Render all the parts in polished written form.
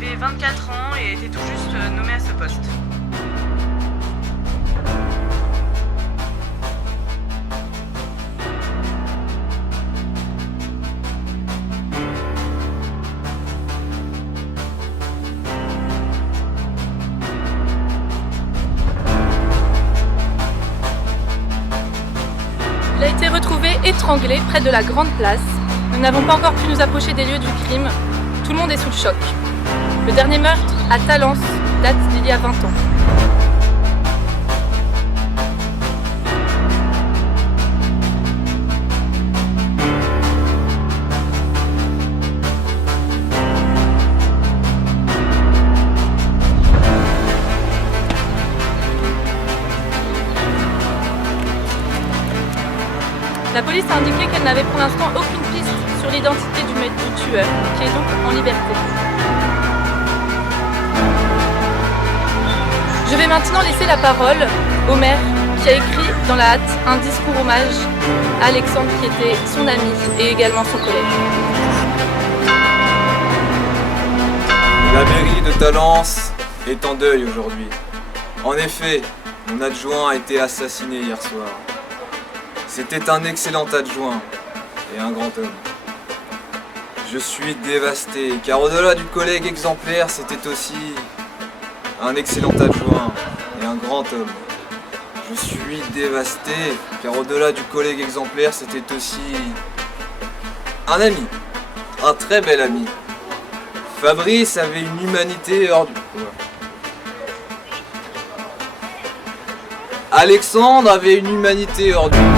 avait 24 ans et était tout juste nommé à ce poste. Il a été retrouvé étranglé près de la Grande Place. Nous n'avons pas encore pu nous approcher des lieux du crime. Tout le monde est sous le choc. Le dernier meurtre, à Talence, date d'il y a 20 ans. La police a indiqué qu'elle n'avait pour l'instant aucune piste sur l'identité du tueur, qui est donc en liberté. Je vais maintenant laisser la parole au maire qui a écrit dans la hâte un discours hommage à Alexandre qui était son ami et également son collègue. La mairie de Talence est en deuil aujourd'hui. En effet, mon adjoint a été assassiné hier soir. C'était un excellent adjoint et un grand homme. Je suis dévasté, car au-delà du collègue exemplaire, c'était aussi un excellent adjoint et un grand homme. Je suis dévasté, car au-delà du collègue exemplaire, c'était aussi un ami, un très bel ami. Fabrice avait une humanité hors du commun. Alexandre avait une humanité hors du commun.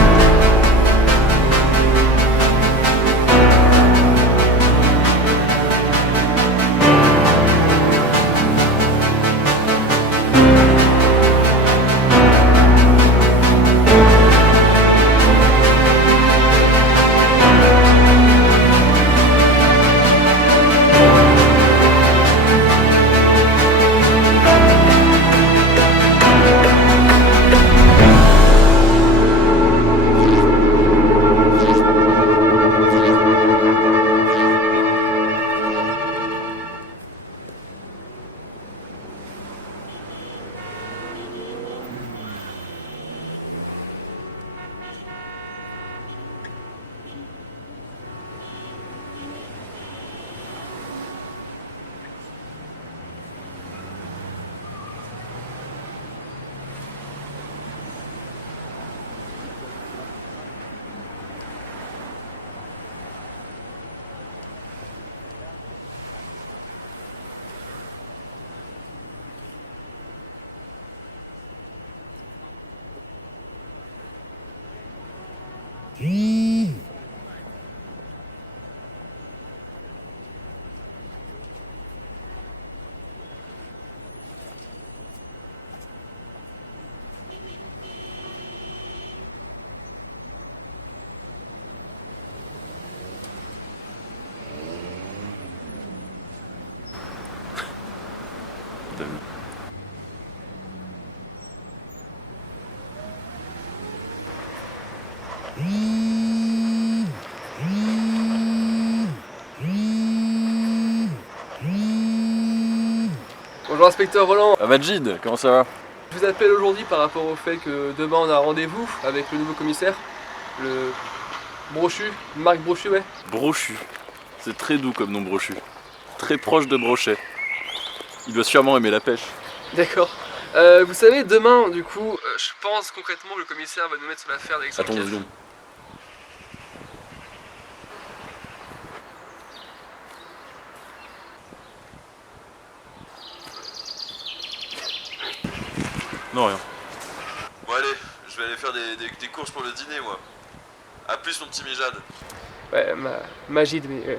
Bonjour inspecteur Roland. Majid, comment ça va? Je vous appelle aujourd'hui par rapport au fait que demain on a rendez-vous avec le nouveau commissaire, le Brochu, Marc Brochu, ouais. Brochu, c'est très doux comme nom Brochu. Très proche de Brochet. Il doit sûrement aimer la pêche. D'accord. Vous savez, demain, du coup, je pense concrètement que le commissaire va nous mettre sur l'affaire d'Alexandre. Attends 2 secondes. Non, rien. Bon allez, je vais aller faire des courses pour le dîner moi. A plus mon petit Mijad. Ouais, Magid, mais... ouais.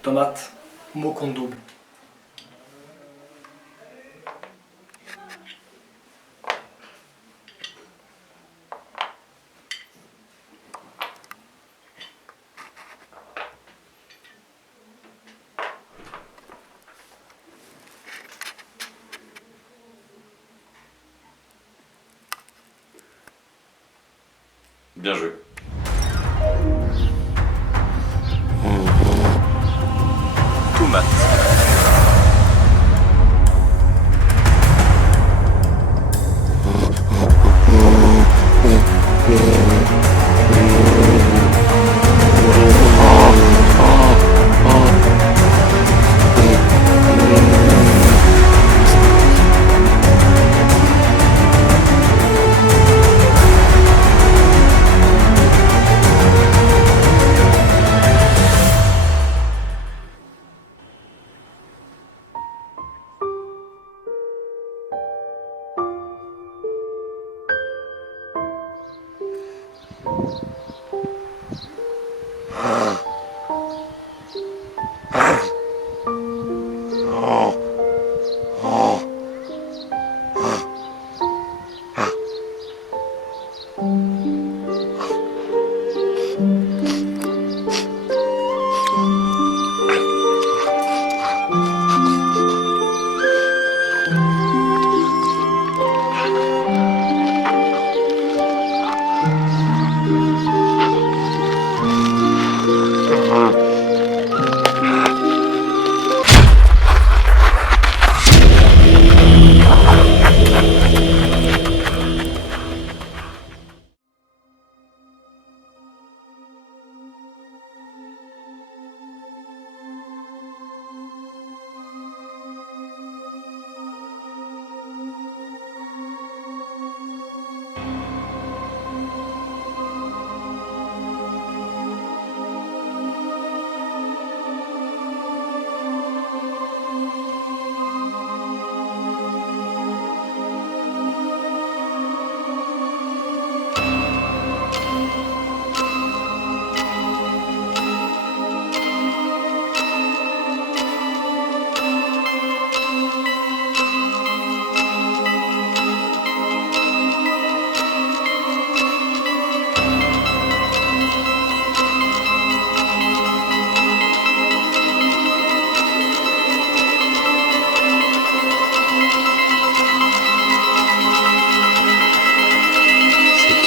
Tomate, mot compte double. Bien joué. Tomate.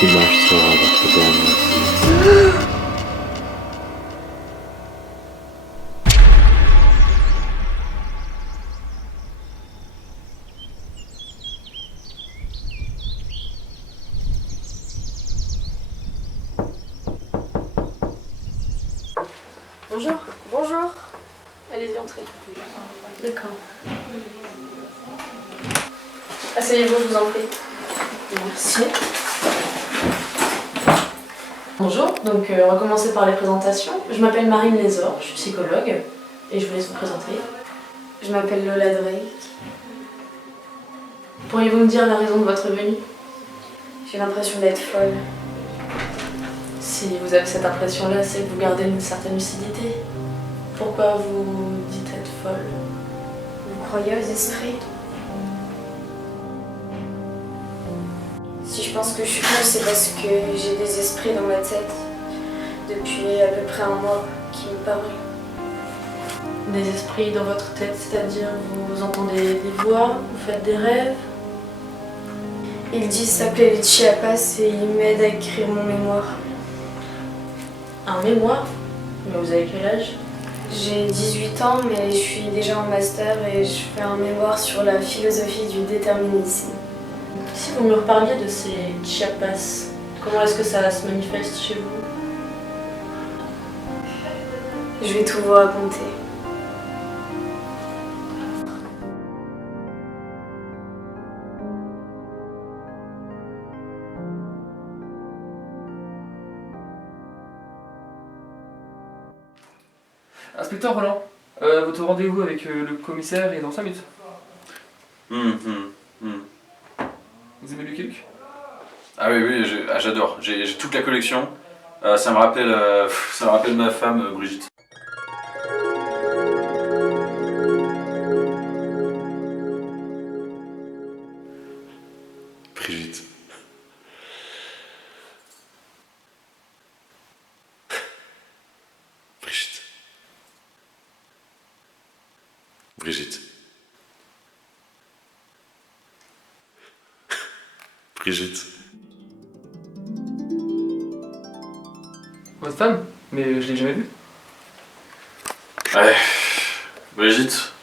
Cette image sera votre dernière. Bonjour. Bonjour. Allez-y, entrez. D'accord. Asseyez-vous, je vous en prie. Merci. Bonjour, donc on va commencer par les présentations. Je m'appelle Marine Lézor, je suis psychologue. Et je vous laisse vous présenter. Je m'appelle Lola Drake. Pourriez-vous me dire la raison de votre venue? J'ai l'impression d'être folle. Si vous avez cette impression-là, c'est que vous gardez une certaine lucidité. Pourquoi vous dites être folle? Vous croyez aux esprits? Si je pense que je suis folle, c'est parce que j'ai des esprits dans ma tête depuis à peu près un mois qui me parlent. Des esprits dans votre tête, c'est-à-dire vous entendez des voix, vous faites des rêves? Ils disent s'appeler les Chiapas et ils m'aident à écrire mon mémoire. Un mémoire? Mais vous avez quel âge? J'ai 18 ans, mais je suis déjà en master et je fais un mémoire sur la philosophie du déterminisme. Si vous me reparliez de ces Chiapas, comment est-ce que ça se manifeste chez vous? Je vais tout vous raconter. Inspecteur Roland, votre rendez-vous avec le commissaire est dans 5 minutes. Vous aimez Lucky Luke? Ah oui, j'adore. J'ai toute la collection. Ça me rappelle ma femme, Brigitte. Brigitte. Brigitte. Brigitte. Brigitte. Votre femme? Mais je l'ai jamais vue. Ouais. Brigitte.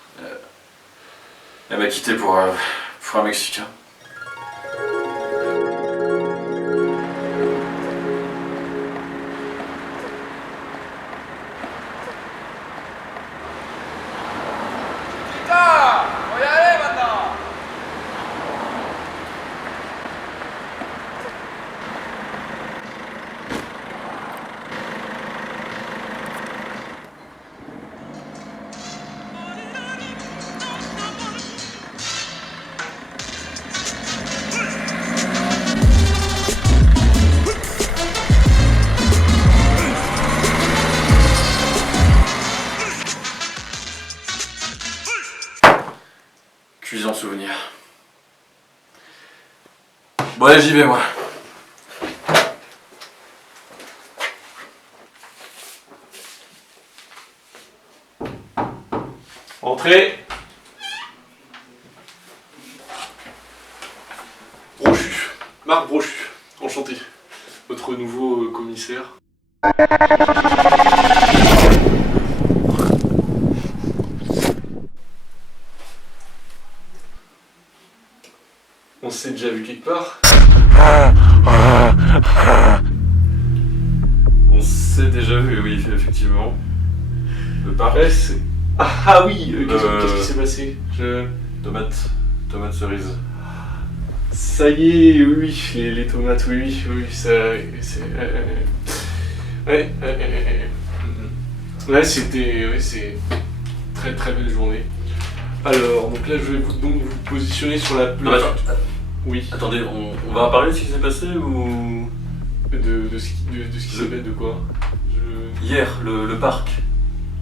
Elle m'a quitté pour un Mexicain. Cuisant souvenir. Bon allez, j'y vais moi. Entrez. Brochu. Marc Brochu. Enchanté. Votre nouveau commissaire. On s'est déjà vu quelque part. On s'est déjà vu, oui, effectivement. Le parc. Ouais, c'est... Ah oui, qu'est-ce qui s'est passé? Tomate cerise. Ça y est, oui, les tomates, oui, ça... c'est... Ouais, c'était... Ouais, c'est... Très très belle journée. Alors, donc là, je vais vous positionner sur la... Non, attends. Oui. Attendez, on va en parler de ce qui s'est passé ou... De ce qui s'est passé, de quoi? Hier, le parc.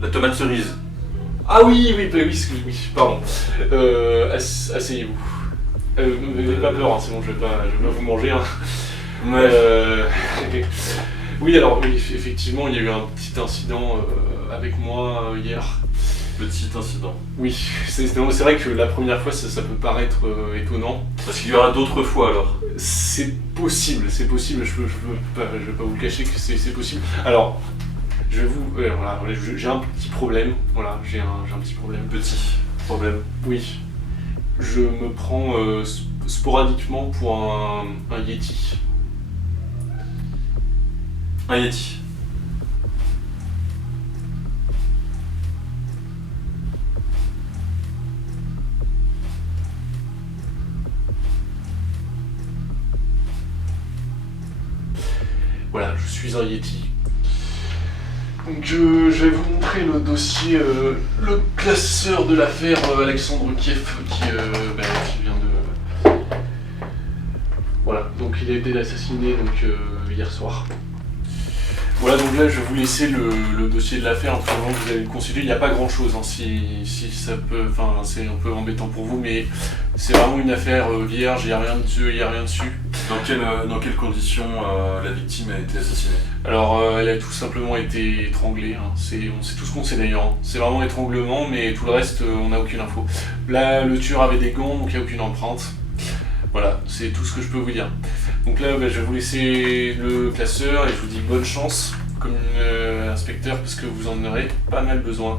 La tomate cerise. Ah oui, pardon. Asseyez-vous. N'ayez pas peur, hein, c'est bon, je vais pas vous manger. Hein. Ouais. Oui, alors, oui, effectivement, il y a eu un petit incident avec moi hier. Petit incident. Oui, c'est vrai que la première fois, ça peut paraître étonnant. Parce qu'il y aura d'autres fois alors. C'est possible, je veux pas vous le cacher que c'est possible. Alors, je vais vous... voilà, j'ai un petit problème, voilà, j'ai un petit problème. Petit problème. Oui. Je me prends sporadiquement pour un Yeti. Un Yeti. Voilà, je suis un Yeti. Donc je vais vous montrer le dossier, le classeur de l'affaire Alexandre Kiev qui vient de... Voilà, donc il a été assassiné hier soir. Voilà, donc là je vais vous laisser le dossier de l'affaire, en attendant que vous allez le consulter. Il n'y a pas grand chose, hein, si ça peut, enfin c'est un peu embêtant pour vous, mais c'est vraiment une affaire vierge, il n'y a rien dessus. Dans quelles conditions la victime a été assassinée? Alors elle a tout simplement été étranglée, hein. C'est tout ce qu'on sait d'ailleurs, hein. C'est vraiment étranglement, mais tout le reste on n'a aucune info. Là le tueur avait des gants, donc il n'y a aucune empreinte. Voilà, c'est tout ce que je peux vous dire. Donc là, je vais vous laisser le classeur et je vous dis bonne chance comme inspecteur parce que vous en aurez pas mal besoin.